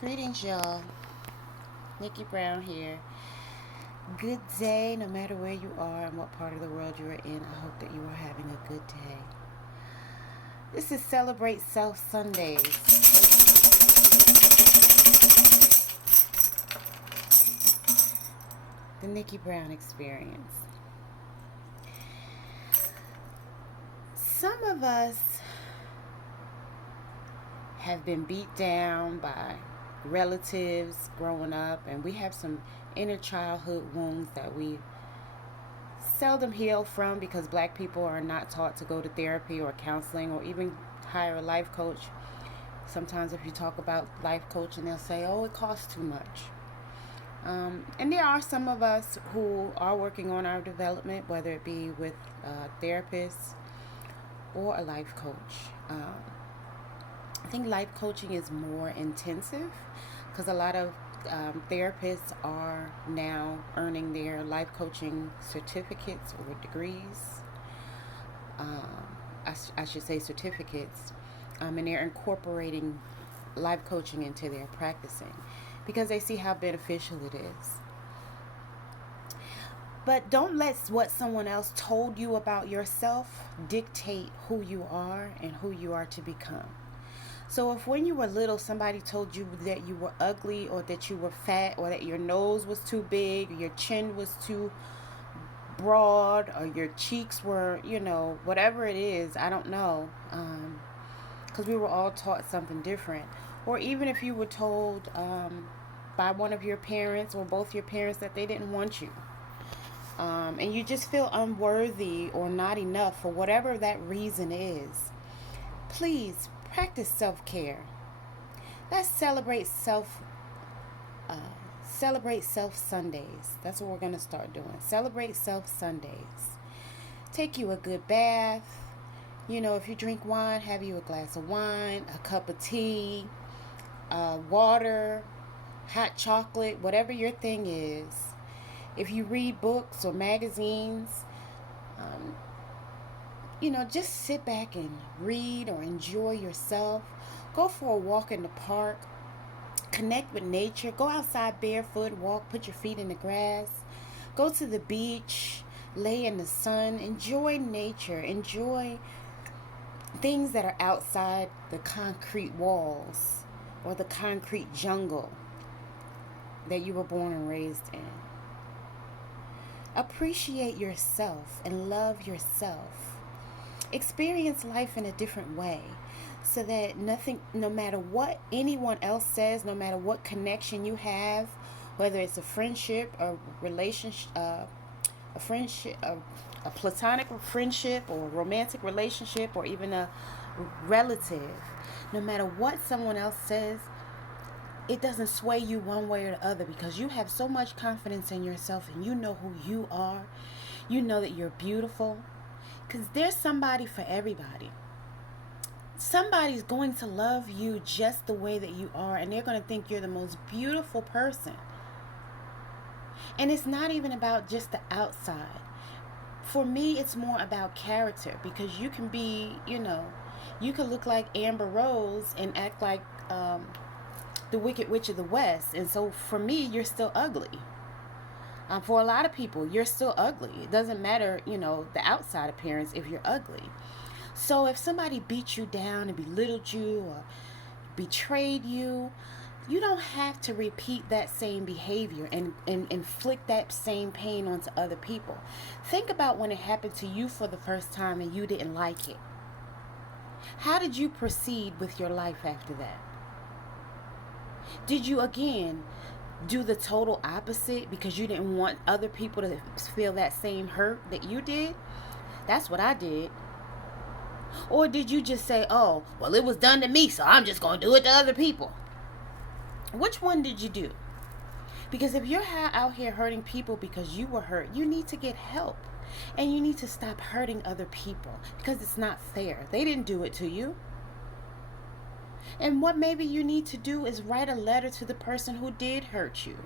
Greetings, y'all. Nickie Brown here. Good day, no matter where you are and what part of the world you are in. I hope that you are having a good day. This is Celebrate Self Sundays. The Nickie Brown experience. Some of us have been beat down by relatives growing up, and we have some inner childhood wounds that we seldom heal from because black people are not taught to go to therapy or counseling or even hire a life coach. Sometimes if you talk about life coaching, they'll say, oh, it costs too much. And there are some of us who are working on our development, whether it be with therapists or a life coach. I think life coaching is more intensive because a lot of therapists are now earning their life coaching certificates or degrees. I should say certificates, and they're incorporating life coaching into their practicing because they see how beneficial it is. But don't let what someone else told you about yourself dictate who you are and who you are to become. So if when you were little somebody told you that you were ugly or that you were fat or that your nose was too big or your chin was too broad or your cheeks were, whatever it is, I don't know, because we were all taught something different. Or even if you were told by one of your parents or both your parents that they didn't want you, and you just feel unworthy or not enough for whatever that reason is, please practice self-care. Let's celebrate self Sundays. That's what we're going to start doing. Celebrate self Sundays. Take you a good bath. If you drink wine, have you a glass of wine, a cup of tea, water, hot chocolate, whatever your thing is. If you read books or magazines, just sit back and read or enjoy yourself. Go for a walk in the park. Connect with nature. Go outside barefoot, walk, put your feet in the grass. Go to the beach, lay in the sun. Enjoy nature. Enjoy things that are outside the concrete walls or the concrete jungle that you were born and raised in. Appreciate yourself and love yourself. Experience life in a different way so that no matter what anyone else says, no matter what connection you have, whether it's a friendship, a relationship, a platonic friendship or a romantic relationship or even a relative, no matter what someone else says, it doesn't sway you one way or the other because you have so much confidence in yourself and you know who you are. You know that you're beautiful. Because there's somebody for everybody. Somebody's going to love you just the way that you are, and they're going to think you're the most beautiful person. And it's not even about just the outside. For me, it's more about character because you can be, you can look like Amber Rose and act like the Wicked Witch of the West. And so for me, you're still ugly. For a lot of people, you're still ugly. It doesn't matter, the outside appearance if you're ugly. So if somebody beat you down and belittled you or betrayed you, you don't have to repeat that same behavior and inflict that same pain onto other people. Think about when it happened to you for the first time and you didn't like it. How did you proceed with your life after that? Did you, again, do the total opposite because you didn't want other people to feel that same hurt that you did? That's what I did. Or did you just say, oh, well, it was done to me, so I'm just going to do it to other people? Which one did you do? Because if you're out here hurting people because you were hurt, you need to get help. And you need to stop hurting other people because it's not fair. They didn't do it to you. And what maybe you need to do is write a letter to the person who did hurt you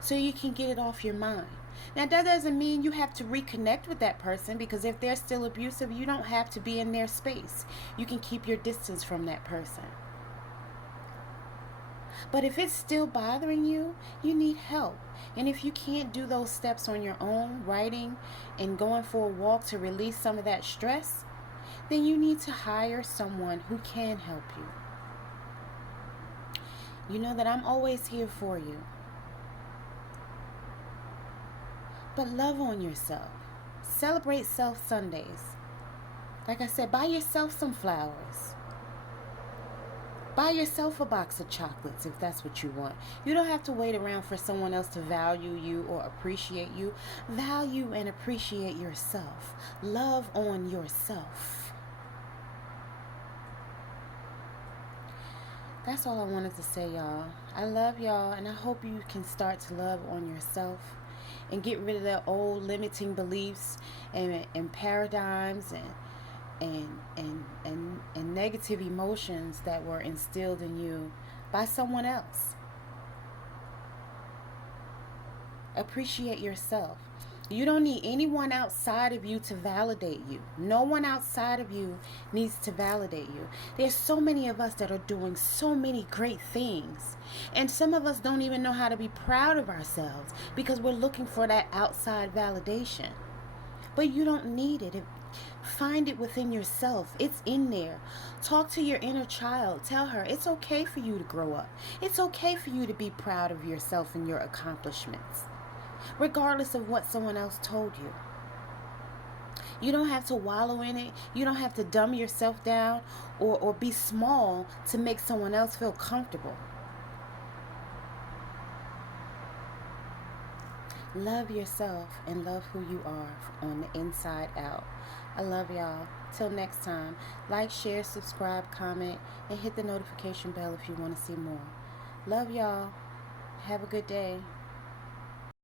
so you can get it off your mind. Now, that doesn't mean you have to reconnect with that person because if they're still abusive, you don't have to be in their space. You can keep your distance from that person. But if it's still bothering you, you need help. And if you can't do those steps on your own, writing and going for a walk to release some of that stress, then you need to hire someone who can help you. You know that I'm always here for you. But love on yourself. Celebrate Self Sundays. Like I said, buy yourself some flowers. Buy yourself a box of chocolates if that's what you want. You don't have to wait around for someone else to value you or appreciate you. Value and appreciate yourself. Love on yourself. That's all I wanted to say, y'all. I love y'all, and I hope you can start to love on yourself and get rid of the old limiting beliefs and paradigms and negative emotions that were instilled in you by someone else. Appreciate yourself. You don't need anyone outside of you to validate you. No one outside of you needs to validate you. There's so many of us that are doing so many great things. And some of us don't even know how to be proud of ourselves because we're looking for that outside validation. But you don't need it. Find it within yourself. It's in there. Talk to your inner child. Tell her it's okay for you to grow up. It's okay for you to be proud of yourself and your accomplishments, regardless of what someone else told you. You don't have to wallow in it. You don't have to dumb yourself down or be small to make someone else feel comfortable. Love yourself and love who you are on the inside out. I love y'all. Till next time, like, share, subscribe, comment, and hit the notification bell if you want to see more. Love y'all. Have a good day.